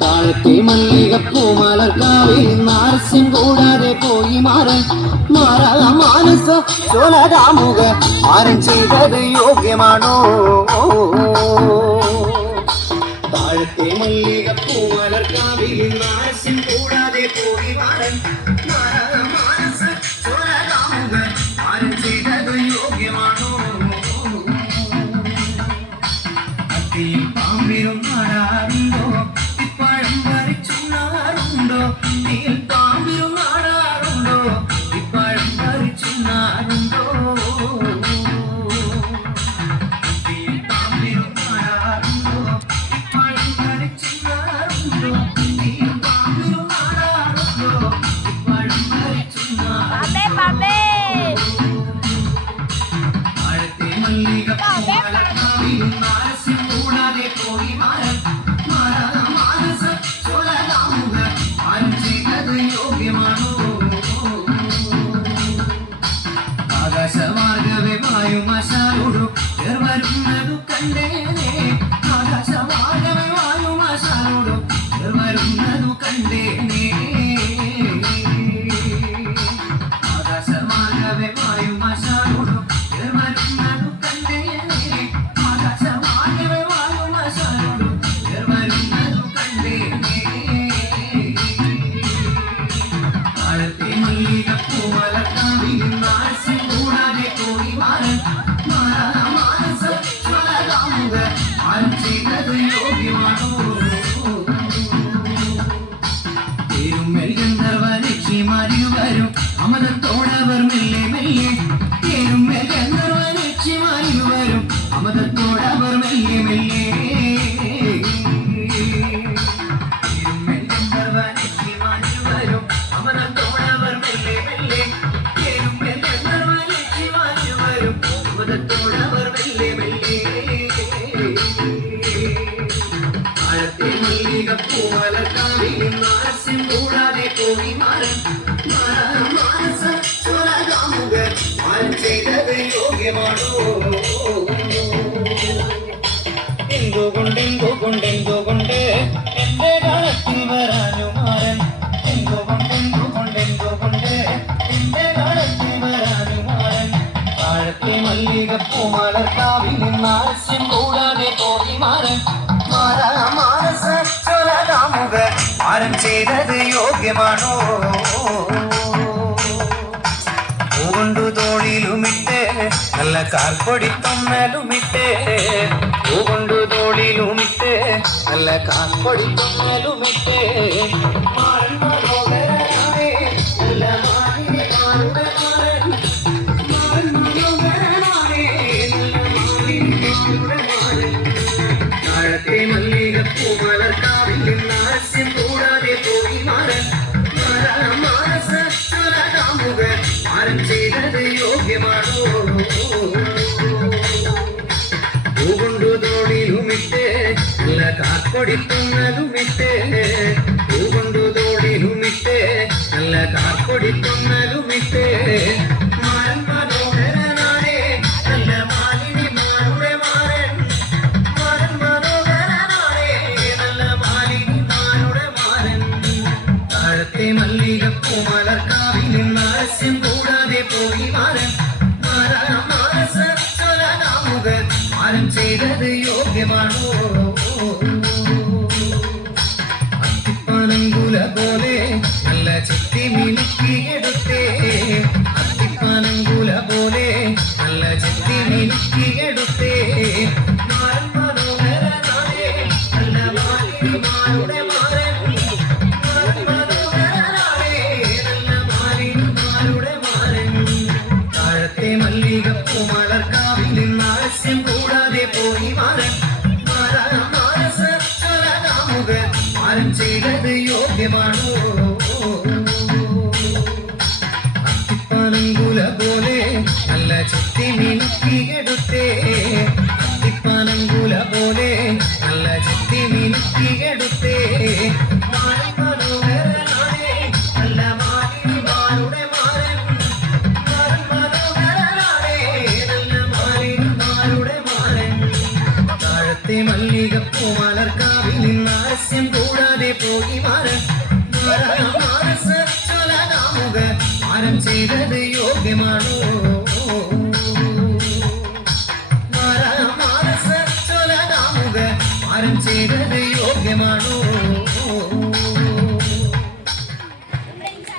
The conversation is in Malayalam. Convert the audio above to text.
താഴത്തെ മല്ലികപ്പൂ മലർക്കാവിൽ നാരസ്യം കൂടാതെ പോയി മാറൻ മാറാ മാനസ ചോലരാമുക മാരൻ ചെയ്തത് യോഗ്യമാണോ താഴത്തെ മല്ലികപ്പൂ മലർക്കാവിൽ നാരസ്യം കൂടാതെ പോയി മാറൻ മാറാ മാനസ ചോലരാമുക മാരൻ ചെയ്തത് യോഗ്യമാണോ അത്തിയും പാമ്പിലും നാടാറുണ്ടോ ഇപ്പഴം പറിച്ചുണ്ണാറുണ്ടോ നീൽ പാമ്പിലും നാടാറുണ്ടോ ഇപ്പഴം പറിച്ചുണ്ണാറുണ്ടോ അത്തിയും പാമ്പിലും നാടാറുണ്ടോ ഇപ്പഴം പറിച്ചുണ്ണാറുണ്ടോ നീൽ പാമ്പിലും നാടാറുണ്ടോ ഇപ്പഴം പറിച്ചുണ്ണാറുണ്ടോ ആഴത്തെ മല്ലികപ്പൂ മലർക്കാവിലും നാരസ്യം കൂടാതെ പോയി മാറൻ മാറാ മാനസ ചോലരാമുക മാരൻ ചെയ്തത് യോഗ്യമാണോ ആകാശമാർഗവേ വായുമാശാലോടു വരുന്നതു കണ്ടേനെ ആകാശമാർഗവേ വായുമാശാലോടു വരുന്നതു കണ്ടേനെ ആകാശമാർഗവേ വായുമാശാലോടു വരുന്നതു കണ്ടേനെ ആകാശമാർഗവേ വായുമാശാലോടു വരുന്നതു കണ്ടേനെ താഴത്തെ മല്ലികപ്പൂ മലർക്കാവിൽ നാരസ്യം കൂടാതെ പോയി മാറൻ മാറാ മാനസ ചോലരാമുക മാരൻ ചെയ്തത് യോഗ്യമാണോ പേരുമ്മൽ ഗന്ധർവരക്ഷിമാരിവരും അമതത്തോടവർ മെല്ലെ മെല്ലെ പേരുമ്മൽ ഗന്ധർവരക്ഷിമാരിവരും അമതത്തോടവർ മെല്ലെ മെല്ലെ പേരുമ്മൽ ഗന്ധർവരക്ഷിമാരിവരും അമതത്തോടവർ മെല്ലെ മെല്ലെ പേരുമ്മൽ ഗന്ധർവരക്ഷിമാരിവരും അമതത്തോടവർ മെല്ലെ മെല്ലെ ആഴത്തെ മല്ലികപ്പൂ മലർക്കാവിൽ നാരസ്യം കൂടാതെ പോയി മാറൻ മാറാ മാനസ ചോലരാമുക മാരൻ ചെയ്തത് യോഗ്യമാണോ എന്തുകൊണ്ട് എന്റെ കാലത്തിൽ വരാനു മാറൻ എന്തുകൊണ്ട് എന്റെ കാലത്തിൽ വരാനു മാറൻ താഴത്തെ മല്ലികപ്പൂ മലർക്കാവിൽ നാരസ്യം കൂടാതെ പോയി മാറൻ മാറാ മാനസ ചോലരാമുക മാരൻ ചെയ്തത് യോഗ്യമാണോ പൂകൊണ്ടു തോളിലുമിട്ട് നല്ല കാർപ്പൊടി തൊന്നലുമിട്ട് പൂകൊണ്ടു തോളിലുമിട്ട് നല്ല കാർപ്പൊടി തൊന്നലുമിട്ട് മാറൻ മനോഹരനാണേ നല്ല മാലിന്യമാരുടെ മാറൻ മാറൻ മനോഹരനാണേ നല്ല മാലിന്യമാരുടെ മാറൻ താഴത്തെ മല്ലികപ്പൂ മലർക്കാവിൽ നാരസ്യം കൂടാതെ പോയി മാറൻ മാറാ മാനസ ചോലരാമുക മാരൻ ചെയ്തത് യോഗ്യമാണോ പൂകൊണ്ടു തോളിലുമിട്ട് നല്ല കാർപ്പൊടി തൊന്നലുമിട്ട് പൂകൊണ്ടു തോളിലുമിട്ട് നല്ല കാർപ്പൊടി തൊന്നലുമിട്ട് മാരൻ മനോഹരനാണേ നല്ല മാലിന്യമാരുടെ മാരൻ മാരൻ മനോഹരനാണേ നല്ല മാലിന്യമാരുടെ മാരൻ താഴത്തെ മല്ലികപ്പൂ മലർക്കാവിൽ നാരസ്യം കൂടാതെ പോയി മാറൻ മാറാ മാനസ ചോലരാമുക മാരൻ ചെയ്തത് യോഗ്യമാണോ അത്തിപ്പാനങ്കുല പോലെ നല്ല ചെത്തി മിനുക്കിയെടുത്തേ അത്തിപ്പാനങ്കുല പോലെ നല്ല ചെത്തി മിനുക്കിയെടുത്തേ മാരൻ മനോഹരനാണേ നല്ല മാലിന്യമാരുടെ മാരൻ മാരൻ മനോഹരനാണേ നല്ല മാലിന്യമാരുടെ മാരൻ താഴത്തെ മല്ലികപ്പൂ മലർക്കാവിൽ നാരസ്യം കൂടാതെ പോയി മാറൻ മാറാ മാനസ ചോലരാമുക മാരൻ ചെയ്തത് യോഗ്യമാണോ അത്തിപ്പാനങ്കുല പോലെ നല്ല ചെത്തി മിനുക്കിയെടുത്തേ അത്തിപ്പാനങ്കുല പോലെ നല്ല ചെത്തി മിനുക്കിയെടുത്തേ മാരൻ മനോഹരനാണേ നല്ല മാലിന്യമാരുടെ മാരൻ മാരൻ മനോഹരനാണേ നല്ല മാലിന്യമാരുടെ മാരൻ മല്ലികപ്പൂമലർക്കാവിൽ നിന്ന് ആലസ്യം കൂടാതെ പോയി മാറൻ മാനസ ചൊലകാമുക മാനം ചെയ്തത് യോഗ്യമാണോ മാനസ ചൊലകാമുക മാനം ചെയ്തത് യോഗ്യമാണോ